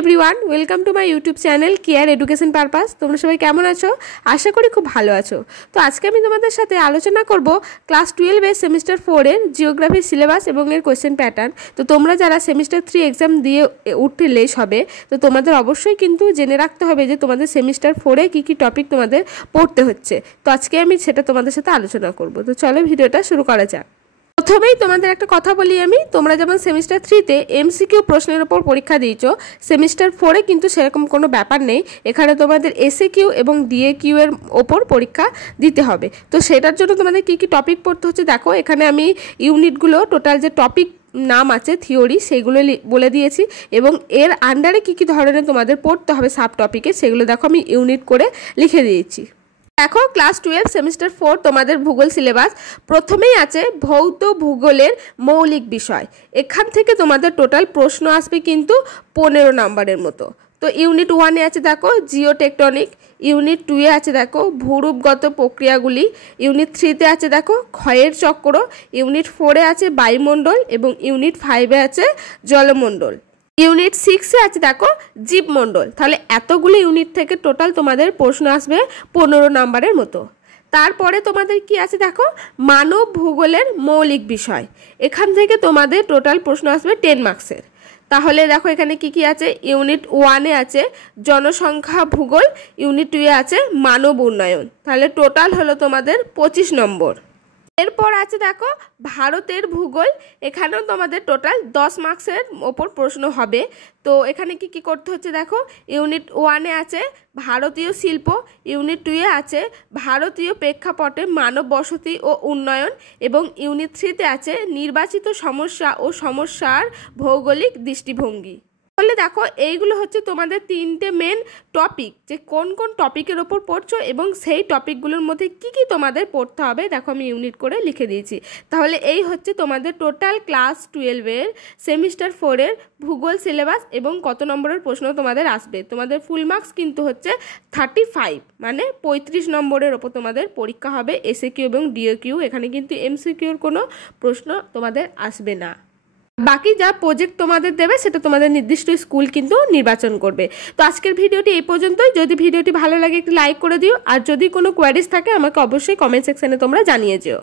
Everyone, welcome to my YouTube channel care education purpose. তোমরা সবাই কেমন আছো? আশা করি খুব ভালো আছো। তো আজকে আমি তোমাদের সাথে আলোচনা করব ক্লাস 12 এর সেমিস্টার 4 এর জিওগ্রাফি সিলেবাস এবং এর কোয়েশ্চেন প্যাটার্ন। তো তোমরা যারা সেমিস্টার 3 এক্সাম দিয়ে উঠতে লেট হবে, তো তোমাদের অবশ্যই কিন্তু জেনে রাখতে হবে যে তোমাদের সেমিস্টার 4 এ কী কী টপিক তোমাদের পড়তে হচ্ছে। তো আজকে আমি সেটা তোমাদের সাথে আলোচনা করব। তো চলো ভিডিওটা শুরু করা যাক। প্রথমেই তোমাদের একটা কথা বলি, তোমরা যেমন সেমিস্টার 3-তে এমসিকিউ প্রশ্নের উপর পরীক্ষা দিয়েছো, সেমিস্টার 4-এ কিন্তু সেরকম কোনো ব্যাপার নেই। এখানে তোমাদের এসএকিউ এবং ডিএকিউ এর ওপর পরীক্ষা দিতে হবে। তো সেটার জন্য তোমাদের কী কী টপিক পড়তে হচ্ছে দেখো, এখানে আমি ইউনিটগুলো টোটাল যে টপিক নাম আছে থিওরি সেগুলো বলে দিয়েছি এবং এর আন্ডারে কী কী ধরনের তোমাদের পড়তে হবে সাব টপিকে সেগুলো দেখো আমি ইউনিট করে লিখে দিয়েছি। দেখো ক্লাস 12 সেমিস্টার 4 তোমাদের ভূগোল সিলেবাস প্রথমেই আছে ভৌত ভূগোলের মৌলিক বিষয়। এখান থেকে তোমাদের টোটাল প্রশ্ন আসবে কিন্তু 15 নম্বরের মতো। তো ইউনিট 1-এ আছে দেখো জিওটেকটনিক, ইউনিট 2-এ আছে দেখো ভূরূপগত প্রক্রিয়াগুলি, ইউনিট 3-তে আছে দেখো ক্ষয়ের চক্র, ইউনিট 4-এ আছে বায়ুমণ্ডল এবং ইউনিট 5-এ আছে জলমণ্ডল, ইউনিট 6-এ আছে দেখো জীবমণ্ডল। তাহলে এতগুলো ইউনিট থেকে টোটাল তোমাদের প্রশ্ন আসবে 15 নম্বরের মতো। তারপরে তোমাদের কি আছে দেখো মানব ভূগোলের মৌলিক বিষয়। এখান থেকে তোমাদের টোটাল প্রশ্ন আসবে 10 মার্কসের। তাহলে দেখো এখানে কি কি আছে, ইউনিট 1-এ আছে জনসংখ্যা ভূগোল, ইউনিট 2-এ আছে মানব উন্নয়ন। তাহলে টোটাল হলো তোমাদের 25 নম্বর। এরপর আছে দেখো ভারতের ভূগোল, এখানেও তোমাদের টোটাল 10 মার্কসের ওপর প্রশ্ন হবে। তো এখানে কি কি করতে হচ্ছে দেখো, ইউনিট 1-এ আছে ভারতীয় শিল্প, ইউনিট 2-এ আছে ভারতীয় প্রেক্ষাপটে মানব বসতি ও উন্নয়ন এবং ইউনিট 3-তে আছে নির্বাচিত সমস্যা ও সমস্যার ভৌগোলিক দৃষ্টিভঙ্গি। তাহলে দেখো এইগুলো হচ্ছে তোমাদের 3টে মেন টপিক, যে কোন কোন টপিকের ওপর পড়ছো এবং সেই টপিকগুলোর মধ্যে কি কি তোমাদের পড়তে হবে দেখো আমি ইউনিট করে লিখে দিয়েছি। তাহলে এই হচ্ছে তোমাদের টোটাল ক্লাস 12-এর সেমিস্টার 4-এর ভূগোল সিলেবাস এবং কত নম্বরের প্রশ্ন তোমাদের আসবে। তোমাদের ফুল মার্কস কিন্তু হচ্ছে 35, মানে 35 নম্বরের ওপর তোমাদের পরীক্ষা হবে এসএকিউ এবং ডিএকিউ। এখানে কিন্তু এমসিকিউর কোনো প্রশ্ন তোমাদের আসবে না। বাকি যা প্রজেক্ট তোমাদের দেবে সেটা তোমাদের নির্দিষ্ট স্কুল কিন্তু নির্বাচন করবে। তো আজকের ভিডিওটি এই পর্যন্তই। যদি ভিডিওটি ভালো লাগে একটি লাইক করে দিও, আর যদি কোনো কোয়ারিজ থাকে আমাকে অবশ্যই কমেন্ট সেকশনে তোমরা জানিয়ে যেও।